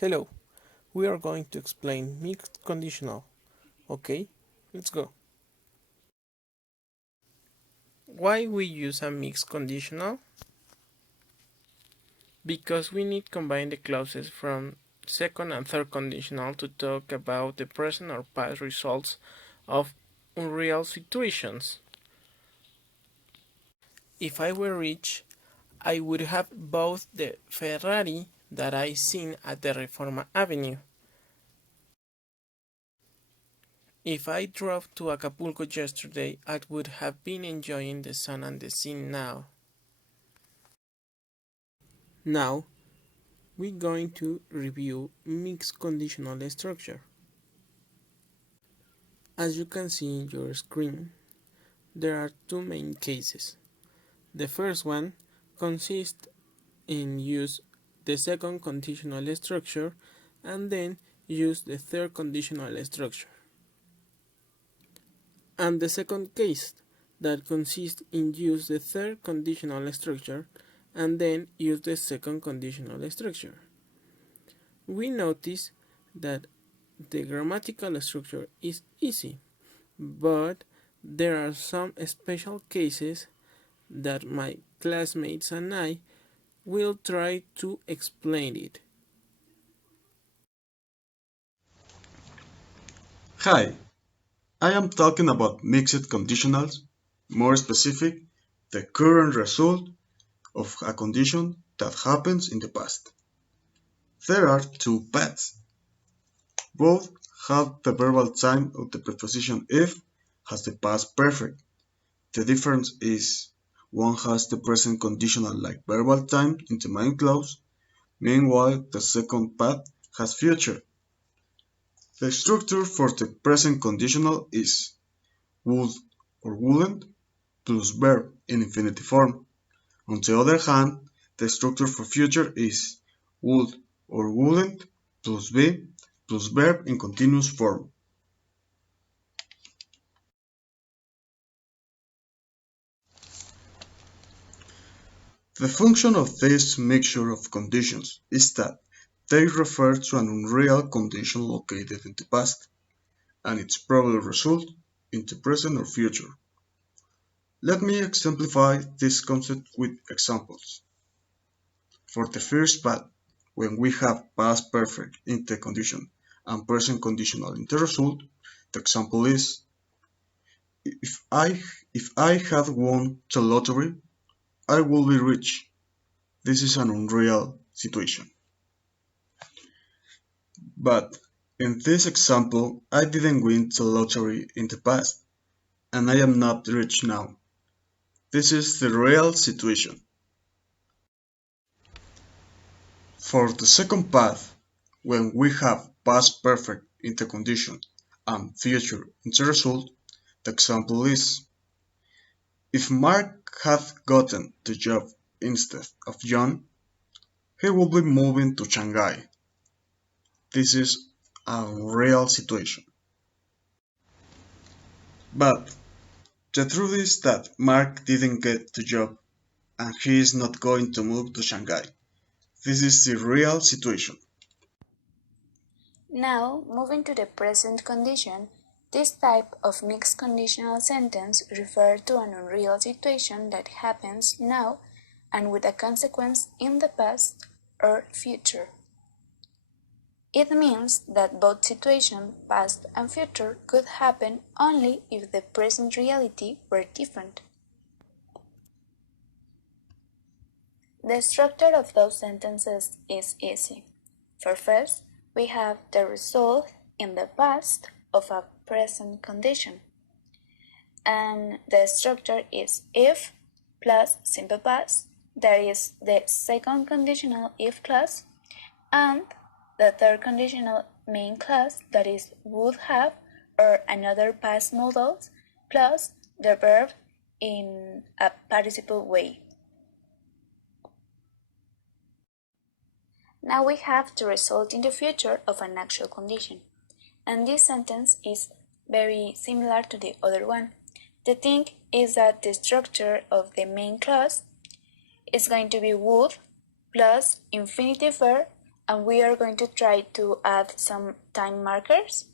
Hello, we are going to explain mixed conditional. Okay, let's go. Why we use a mixed conditional? Because we need to combine the clauses from second and third conditional to talk about the present or past results of unreal situations. If I were rich, I would have bought the Ferrari that I seen at the Reforma Avenue. If I drove to Acapulco yesterday, I would have been enjoying the sun and the sea now. Now, we're going to review mixed conditional structure. As you can see in your screen, there are two main cases. The first one consists in use the second conditional structure and then use the third conditional structure. And the second case that consists in use the third conditional structure and then use the second conditional structure. We notice that the grammatical structure is easy, but there are some special cases that my classmates and I will try to explain it. Hi, I am talking about mixed conditionals, more specific, the current result of a condition that happens in the past. There are two paths. Both have the verbal time of the preposition if has the past perfect. The difference is one has the present conditional like verbal time in the main clause, meanwhile the second path has future. The structure for the present conditional is would or wouldn't plus verb in infinitive form. On the other hand, the structure for future is would or wouldn't plus be plus verb in continuous form. The function of this mixture of conditions is that they refer to an unreal condition located in the past, and its probable result in the present or future. Let me exemplify this concept with examples. For the first part, when we have past perfect in the condition and present conditional in the result, the example is if I had won the lottery, I would be rich. This is an unreal situation. But in this example, I didn't win the lottery in the past, and I am not rich now. This is the real situation. For the second path, when we have past perfect in the condition and future in the result, the example is if Mark had gotten the job instead of John, he would be moving to Shanghai. This is a real situation. But the truth is that Mark didn't get the job and he is not going to move to Shanghai. This is the real situation. Now, moving to the present condition, this type of mixed conditional sentence refers to an unreal situation that happens now and with a consequence in the past or future. It means that both situations, past and future, could happen only if the present reality were different. The structure of those sentences is easy. For first, we have the result in the past of a present condition. And the structure is if plus simple past, that is the second conditional if clause, and the third conditional main clause, that is would have or another past modals, plus the verb in a participle way. Now we have the result in the future of an actual condition, and this sentence is very similar to the other one. The thing is that the structure of the main clause is going to be would plus infinitive verb and we are going to try to add some time markers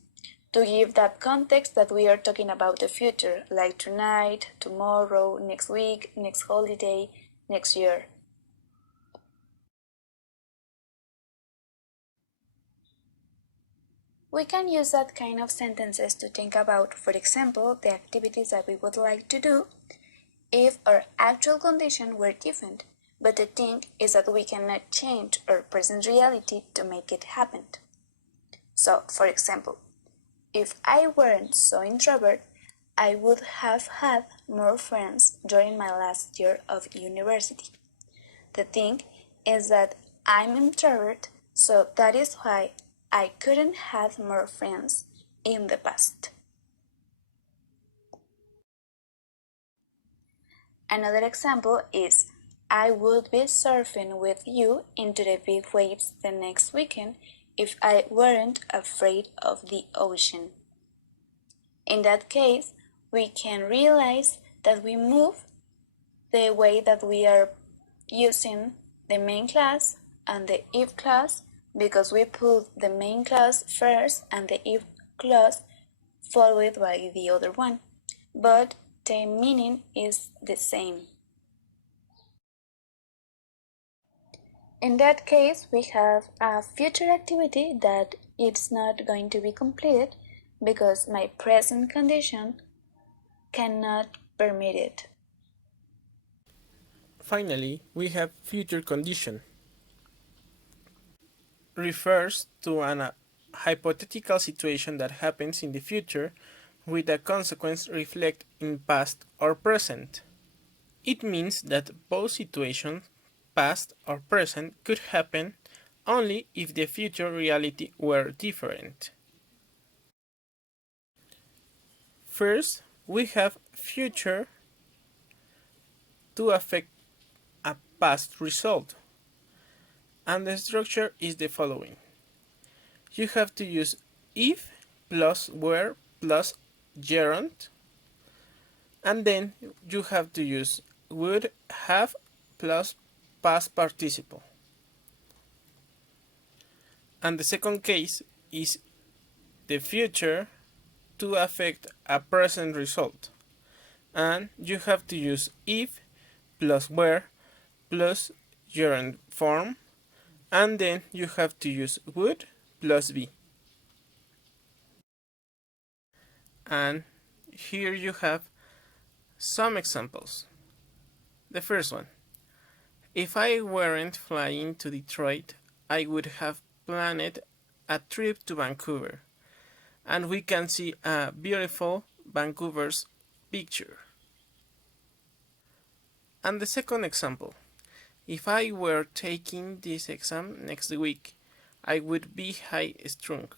to give that context that we are talking about the future, like tonight, tomorrow, next week, next holiday, next year. We can use that kind of sentences to think about, for example, the activities that we would like to do if our actual condition were different, but the thing is that we cannot change our present reality to make it happen. So, for example, if I weren't so introvert, I would have had more friends during my last year of university. The thing is that I'm introvert, so that is why I couldn't have more friends in the past. Another example is I would be surfing with you into the big waves the next weekend if I weren't afraid of the ocean. In that case, we can realize that we move the way that we are using the main clause and the if clause because we put the main clause first and the if clause followed by the other one, but the meaning is the same. In that case, we have a future activity that it's not going to be completed because my present condition cannot permit it. Finally, we have future condition. Refers to an hypothetical situation that happens in the future with a consequence reflect in past or present. It means that both situations, past or present, could happen only if the future reality were different. First, we have future to affect a past result, and the structure is the following. You have to use if plus were plus gerund, and then you have to use would have plus past participle. And the second case is the future to affect a present result, and you have to use if plus were plus gerund form, and then you have to use would plus be. And here you have some examples. The first one. If I weren't flying to Detroit, I would have planned a trip to Vancouver, and we can see a beautiful Vancouver's picture. And the second example. If I were taking this exam next week, I would be high strung,